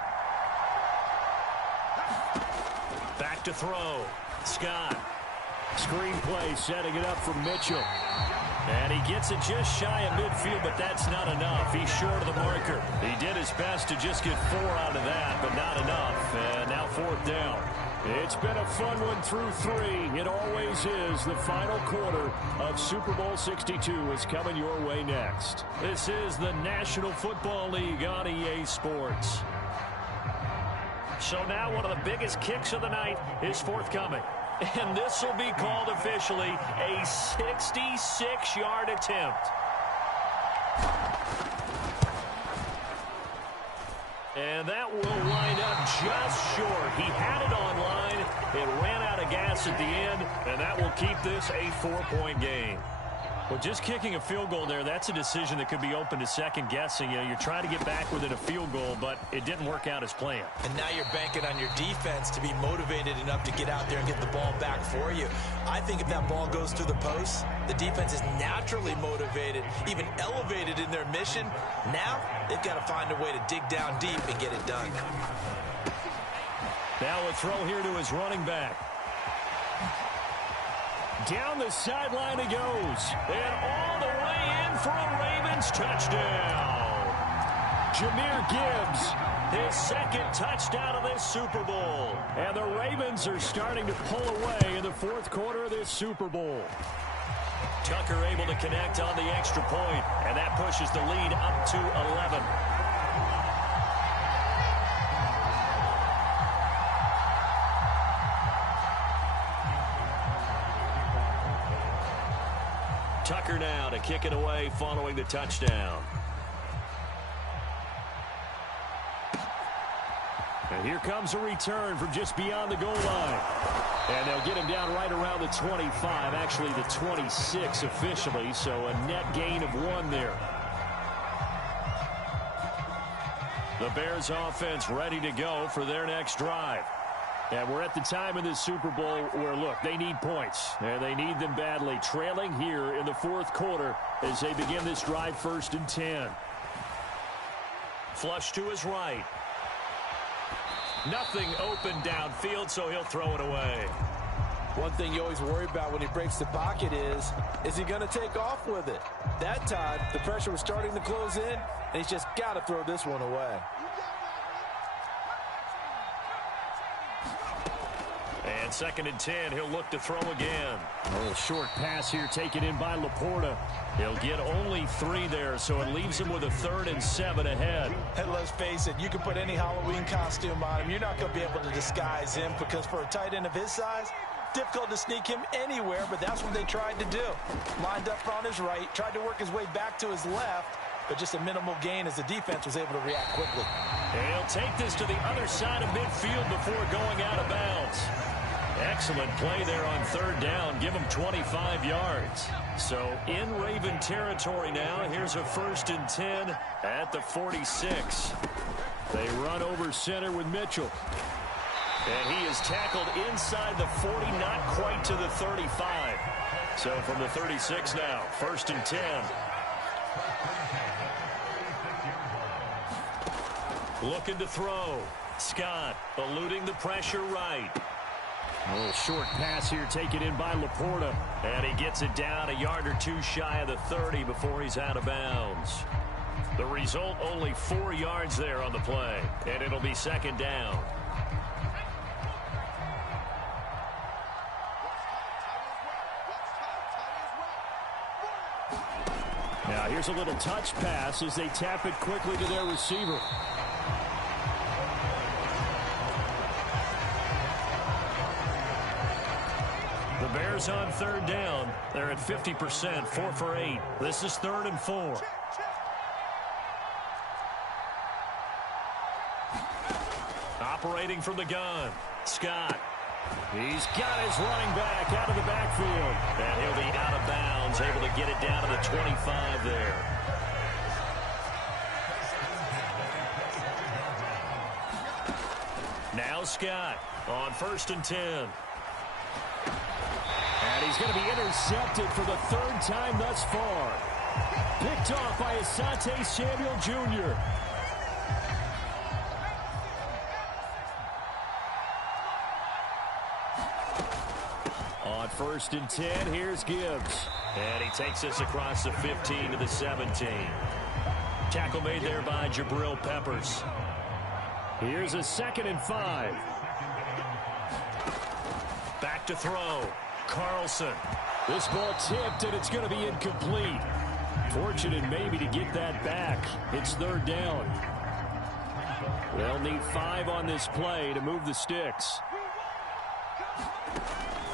Back to throw. Scott. Screenplay setting it up for Mitchell. And he gets it just shy of midfield, but that's not enough. He's short of the marker. He did his best to just get 4 out of that, but not enough. And now 4th down. It's been a fun one through 3. It always is. The final quarter of Super Bowl 62 is coming your way next. This is the National Football League on EA Sports. So now one of the biggest kicks of the night is forthcoming. And this will be called officially a 66-yard attempt. And that will wind up just short. He had it on line. It ran out of gas at the end, and that will keep this a 4-point game. Well, just kicking a field goal there, that's a decision that could be open to second guessing. You know, you're trying to get back within a field goal, but it didn't work out as planned. And now you're banking on your defense to be motivated enough to get out there and get the ball back for you. I think if that ball goes through the post, the defense is naturally motivated, even elevated in their mission. Now they've got to find a way to dig down deep and get it done. Now a throw here to his running back. Down the sideline he goes. And all the way in for a Ravens touchdown. Jahmyr Gibbs. His second touchdown of this Super Bowl. And the Ravens are starting to pull away in the 4th quarter of this Super Bowl. Tucker able to connect on the extra point, and that pushes the lead up to 11. Tucker now to kick it away following the touchdown. And here comes a return from just beyond the goal line. And they'll get him down right around the 25, actually the 26 officially, so a net gain of 1 there. The Bears offense ready to go for their next drive. And we're at the time in this Super Bowl where, look, they need points. And they need them badly. Trailing here in the 4th quarter as they begin this drive 1st and 10. Flush to his right. Nothing open downfield, so he'll throw it away. One thing you always worry about when he breaks the pocket is he going to take off with it? That time, the pressure was starting to close in, and he's just got to throw this one away. And 2nd and 10, he'll look to throw again. A little short pass here taken in by Laporta. He'll get only 3 there, so it leaves him with a 3rd and 7 ahead. And let's face it, you can put any Halloween costume on him. You're not going to be able to disguise him because for a tight end of his size, difficult to sneak him anywhere, but that's what they tried to do. Lined up on his right, tried to work his way back to his left, but just a minimal gain as the defense was able to react quickly. And he'll take this to the other side of midfield before going out of bounds. Excellent play there on 3rd down. Give him 25 yards. So in Raven territory now. Here's a 1st and 10 at the 46. They run over center with Mitchell. And he is tackled inside the 40, not quite to the 35. So from the 36 now, 1st and 10. Looking to throw. Scott eluding the pressure right. A little short pass here taken in by Laporta. And he gets it down a yard or 2 shy of the 30 before he's out of bounds. The result, only 4 yards there on the play. And it'll be 2nd down. Now here's a little touch pass as they tap it quickly to their receiver. The Bears on 3rd down. They're at 50%, 4 for 8. This is 3rd and 4. Operating from the gun, Scott. He's got his running back out of the backfield. And he'll be out of bounds, able to get it down to the 25 there. Now Scott on 1st and 10. And he's going to be intercepted for the 3rd time thus far. Picked off by Asante Samuel Jr. On 1st and 10, here's Gibbs. And he takes this across the 15 to the 17. Tackle made there by Jabril Peppers. Here's a 2nd and 5. Back to throw. Carlson. This ball tipped, and it's going to be incomplete. Fortunate maybe to get that back. It's 3rd down. They'll need 5 on this play to move the sticks.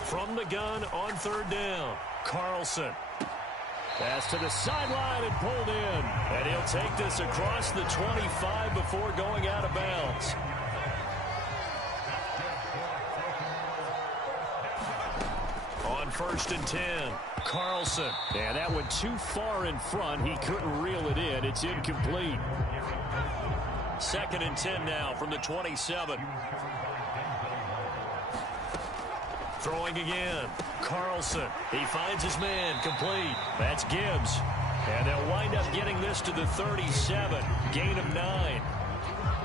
From the gun on 3rd down, Carlson. Pass to the sideline and pulled in. And he'll take this across the 25 before going out of bounds. On 1st and 10, Carlson. Yeah, that went too far in front. He couldn't reel it in. It's incomplete. 2nd and 10 now from the 27. Throwing again. Carlson. He finds his man. Complete. That's Gibbs. And they'll wind up getting this to the 37. Gain of 9.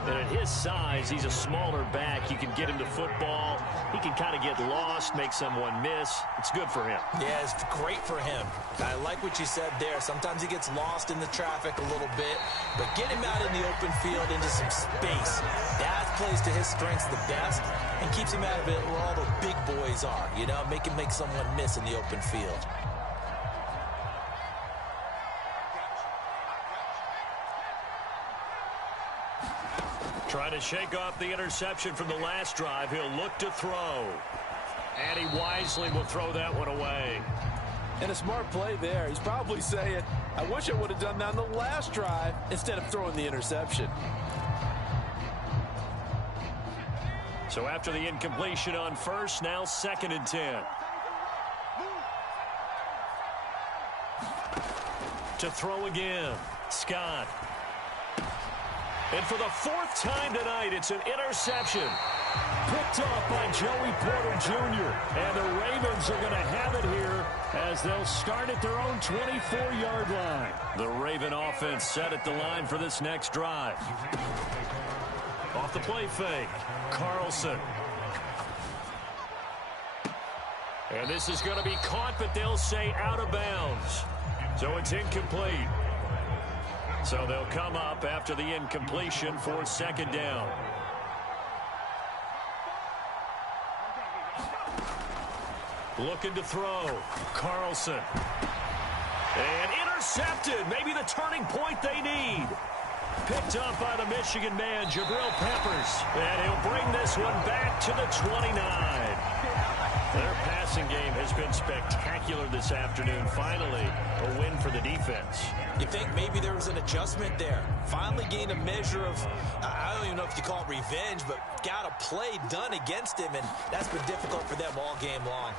And at his size, he's a smaller back. You can get him to football. He can kind of get lost, make someone miss. It's good for him. Yeah, it's great for him. I like what you said there. Sometimes he gets lost in the traffic a little bit, but get him out in the open field into some space. That plays to his strengths the best and keeps him out of it where all the big boys are, you know, make him make someone miss in the open field. Trying to shake off the interception from the last drive. He'll look to throw. And he wisely will throw that one away. And a smart play there. He's probably saying, I wish I would have done that on the last drive instead of throwing the interception. So after the incompletion on 1st, now 2nd and 10. To throw again, Scott. And for the 4th time tonight, it's an interception. Picked off by Joey Porter Jr. And the Ravens are going to have it here as they'll start at their own 24-yard line. The Raven offense set at the line for this next drive. Off the play fake, Carlson. And this is going to be caught, but they'll say out of bounds. So it's incomplete. So they'll come up after the incompletion for 2nd down. Looking to throw. Carlson. And intercepted. Maybe the turning point they need. Picked up by the Michigan man, Jabril Peppers. And he'll bring this one back to the 29. Their passing game has been spectacular this afternoon. Finally, a win for the defense. You think maybe there was an adjustment there. Finally gained a measure of, I don't even know if you call it revenge, but got a play done against him, and that's been difficult for them all game long.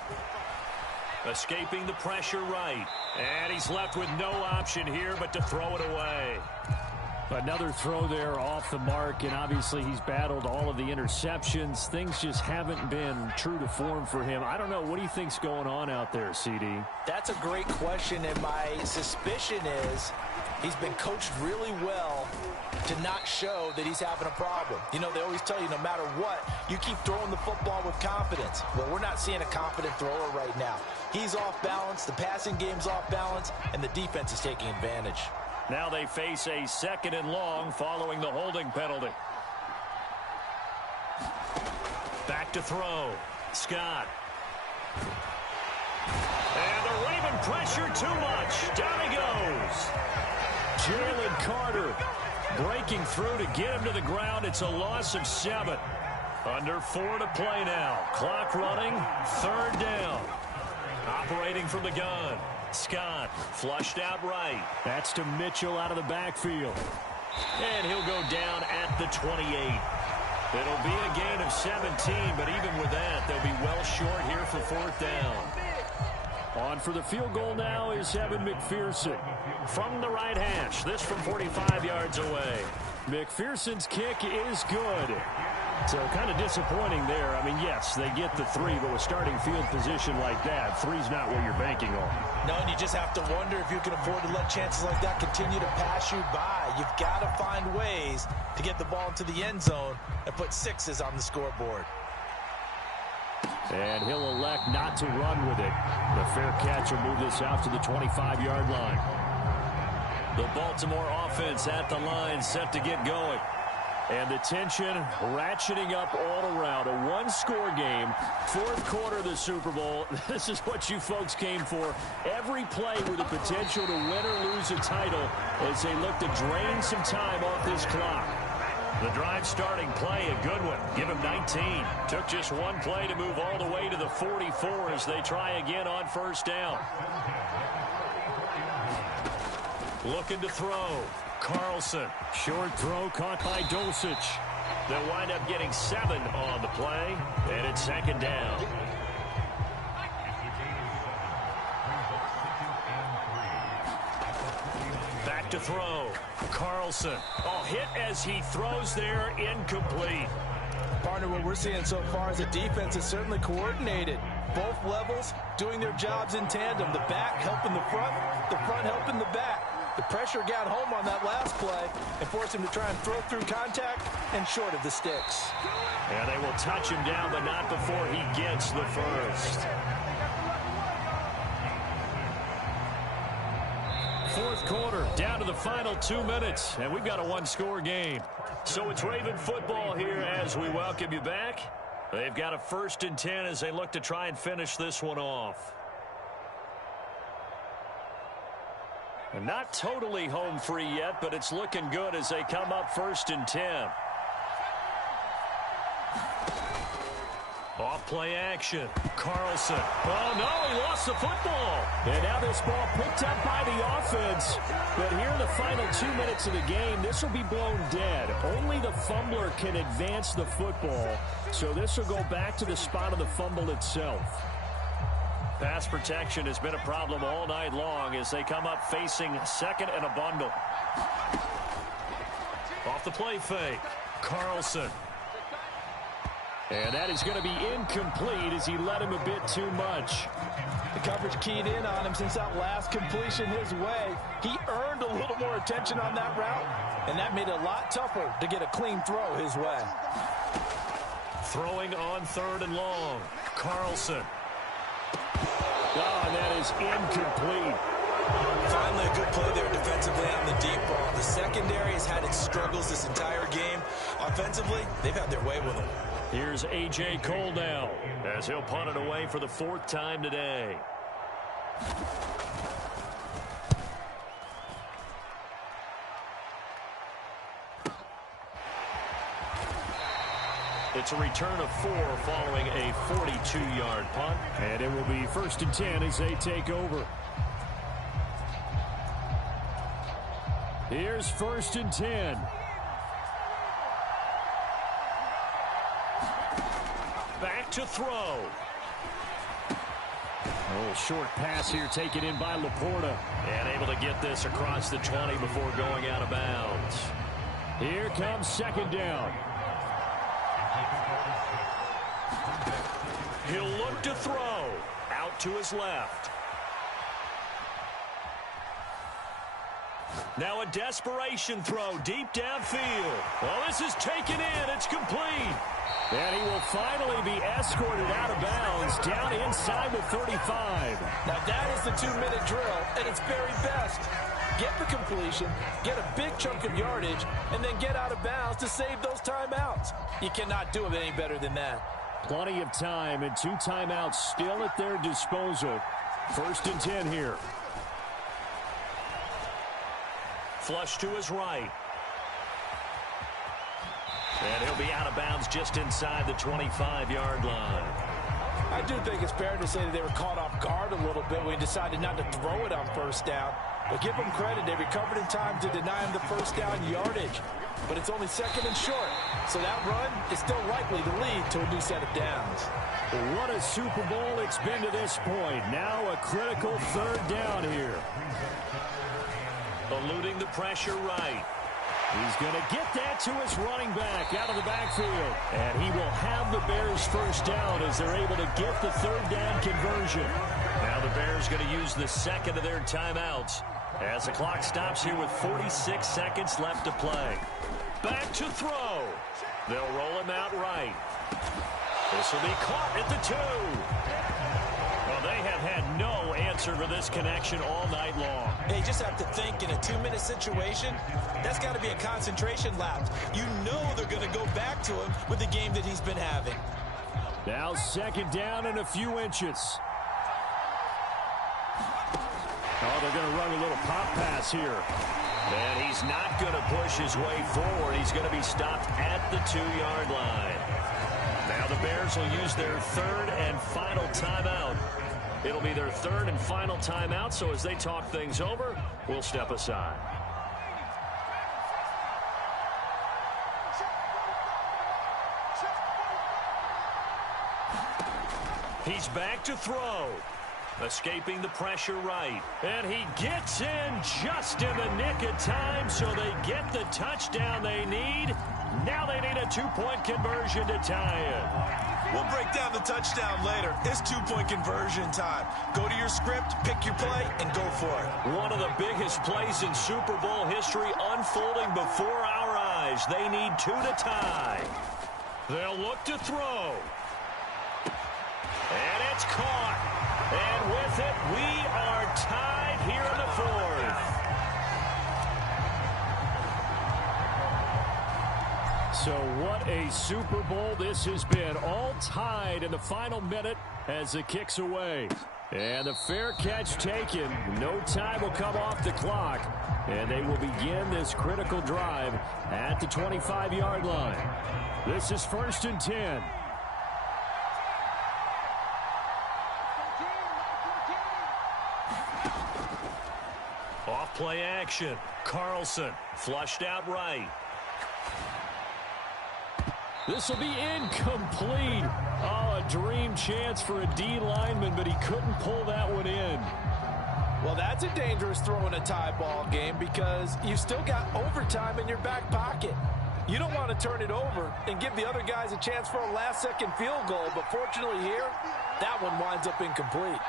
Escaping the pressure right. And he's left with no option here but to throw it away. Another throw there off the mark, and obviously he's battled all of the interceptions. Things just haven't been true to form for him. I don't know. What do you think's going on out there, CD? That's a great question, and my suspicion is he's been coached really well to not show that he's having a problem. You know, they always tell you no matter what, you keep throwing the football with confidence. Well, we're not seeing a confident thrower right now. He's off balance, the passing game's off balance, and the defense is taking advantage. Now they face a 2nd and long following the holding penalty. Back to throw. Scott. And the Raven pressure too much. Down he goes. Jalen Carter breaking through to get him to the ground. It's a loss of 7. Under 4 to play now. Clock running. 3rd down. Operating from the gun. Scott flushed out right. That's to Mitchell out of the backfield. And he'll go down at the 28. It'll be a gain of 17, but even with that, they'll be well short here for 4th down. On for the field goal now is Evan McPherson. From the right hash, this from 45 yards away. McPherson's kick is good. So kind of disappointing there. I mean, yes, they get the 3, but with starting field position like that, 3's not what you're banking on. No, and you just have to wonder if you can afford to let chances like that continue to pass you by. You've got to find ways to get the ball into the end zone and put 6s on the scoreboard. And he'll elect not to run with it. The fair catch will move this out to the 25-yard line. The Baltimore offense at the line, set to get going. And the tension ratcheting up all around. A one-score game, 4th quarter of the Super Bowl. This is what you folks came for. Every play with the potential to win or lose a title as they look to drain some time off this clock. The drive starting play, a good one. Give him 19. Took just one play to move all the way to the 44 as they try again on 1st down. Looking to throw. Carlson. Short throw caught by Dulcich. They'll wind up getting 7 on the play, and it's 2nd down. Back to throw. Carlson. Oh, hit as he throws there, incomplete. Partner, what we're seeing so far is the defense is certainly coordinated. Both levels doing their jobs in tandem. The back helping the front helping the back. The pressure got home on that last play and forced him to try and throw through contact and short of the sticks. And they will touch him down, but not before he gets the first. 4th quarter, down to the final 2 minutes, and we've got a one-score game. So it's Raven football here as we welcome you back. They've got a 1st and 10 as they look to try and finish this one off. And not totally home free yet, but it's looking good as they come up 1st and 10. Off play action. Carlson. Oh, no, he lost the football. And now this ball picked up by the offense. But here in the final 2 minutes of the game, this will be blown dead. Only the fumbler can advance the football. So this will go back to the spot of the fumble itself. Pass protection has been a problem all night long as they come up facing 2nd and a bundle. Off the play fake. Carlson. And that is going to be incomplete as he led him a bit too much. The coverage keyed in on him since that last completion his way. He earned a little more attention on that route, and that made it a lot tougher to get a clean throw his way. Throwing on 3rd and long. Carlson. Oh, and that is incomplete. Finally a good play there defensively on the deep ball. The secondary has had its struggles this entire game. Offensively, they've had their way with him. Here's A.J. Cole now as he'll punt it away for the 4th time today. It's a return of 4 following a 42-yard punt. And it will be 1st and 10 as they take over. Here's 1st and 10. Back to throw. A little short pass here taken in by Laporta. And able to get this across the 20 before going out of bounds. Here comes 2nd down. He'll look to throw. Out to his left. Now a desperation throw deep downfield. Oh, this is taken in. It's complete. And he will finally be escorted out of bounds down inside the 35. Now that is the 2-minute drill at its very best. Get the completion, get a big chunk of yardage, and then get out of bounds to save those timeouts. You cannot do it any better than that. Plenty of time and 2 timeouts still at their disposal. 1st and 10 here. Flush to his right. And he'll be out of bounds just inside the 25-yard line. I do think it's fair to say that they were caught off guard a little bit when he decided not to throw it on 1st down. But give them credit. They recovered in time to deny him the 1st down yardage. But it's only 2nd and short. So that run is still likely to lead to a new set of downs. What a Super Bowl it's been to this point. Now a critical 3rd down here. Eluding the pressure right. He's going to get that to his running back out of the backfield. And he will have the Bears 1st down as they're able to get the 3rd down conversion. Now the Bears going to use the 2nd of their timeouts as the clock stops here with 46 seconds left to play. Back to throw. They'll roll him out right. This will be caught at the 2. Well, they have had no answer for this connection all night long. They just have to think in a 2-minute situation, that's got to be a concentration lapse. You know they're going to go back to him with the game that he's been having. Now 2nd down and a few inches. Oh, they're going to run a little pop pass here. And he's not going to push his way forward. He's going to be stopped at the 2-yard line. Now the Bears will use their 3rd and final timeout. It'll be their 3rd and final timeout, so as they talk things over, we'll step aside. He's back to throw. Escaping the pressure right. And he gets in just in the nick of time, so they get the touchdown they need. Now they need a 2-point conversion to tie it. We'll break down the touchdown later. It's 2-point conversion time. Go to your script, pick your play, and go for it. One of the biggest plays in Super Bowl history unfolding before our eyes. They need 2 to tie. They'll look to throw. And it's caught. And with it, we are tied here in the 4th. So what a Super Bowl this has been. All tied in the final minute as the kick's away. And the fair catch taken. No time will come off the clock. And they will begin this critical drive at the 25-yard line. This is 1st and 10. Off play action. Carlson flushed out right. This will be incomplete. Oh, a dream chance for a D lineman, but he couldn't pull that one in. Well, that's a dangerous throw in a tie ball game because you've still got overtime in your back pocket. You don't want to turn it over and give the other guys a chance for a last-second field goal, but fortunately here, that one winds up incomplete.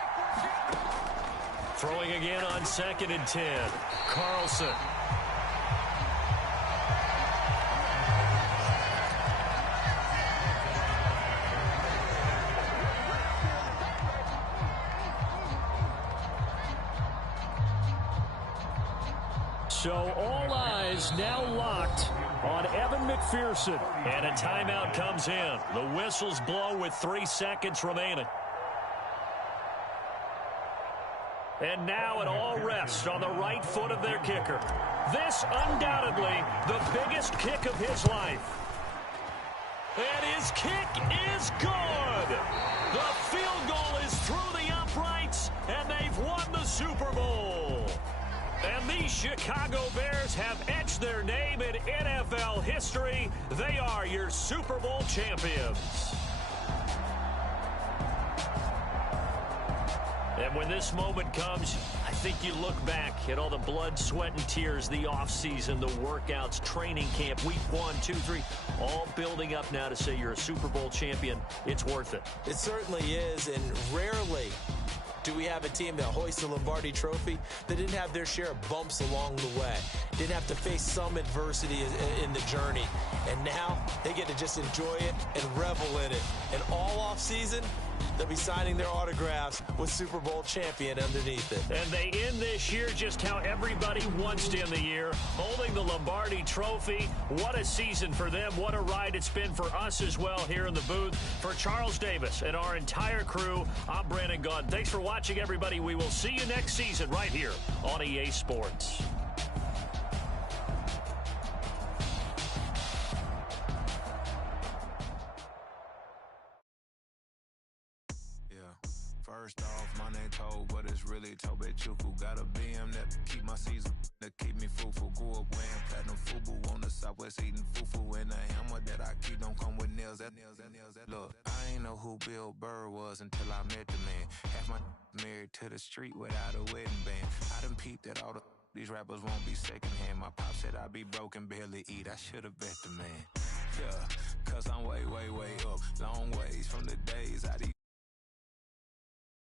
Throwing again on 2nd and 10. Carlson. So all eyes now locked on Evan McPherson. And a timeout comes in. The whistles blow with 3 seconds remaining. And now it all rests on the right foot of their kicker. This undoubtedly the biggest kick of his life. And his kick is good. The field goal is through the uprights, and they've won the Super Bowl. And these Chicago Bears have etched their name in NFL history. They are your Super Bowl champions. And when this moment comes, I think you look back at all the blood, sweat, and tears, the offseason, the workouts, training camp, week 1, 2, 3, all building up now to say you're a Super Bowl champion. It's worth it. It certainly is, and rarely do we have a team that hoists the Lombardi Trophy that didn't have their share of bumps along the way, didn't have to face some adversity in the journey, and now they get to just enjoy it and revel in it. And all off season, they'll be signing their autographs with Super Bowl champion underneath it. And they end this year just how everybody wants to end the year, holding the Lombardi Trophy. What a season for them. What a ride it's been for us as well here in the booth. For Charles Davis and our entire crew, I'm Brandon Gaudin. Thanks for watching, everybody. We will see you next season right here on EA Sports. First off, my name Toad, but it's really Tobe Chuku. Got a BM that keep my season, that keep me fruitful. Grew up wearing platinum FUBU on the Southwest, eating fufu. And the hammer that I keep don't come with nails. Look, I ain't know who Bill Burr was until I met the man. Half my married to the street without a wedding band. I done peeped that all these rappers won't be secondhand. My pop said I'd be broke and barely eat. I should've bet the man. Yeah, cause I'm way, way, way up. Long ways from the days I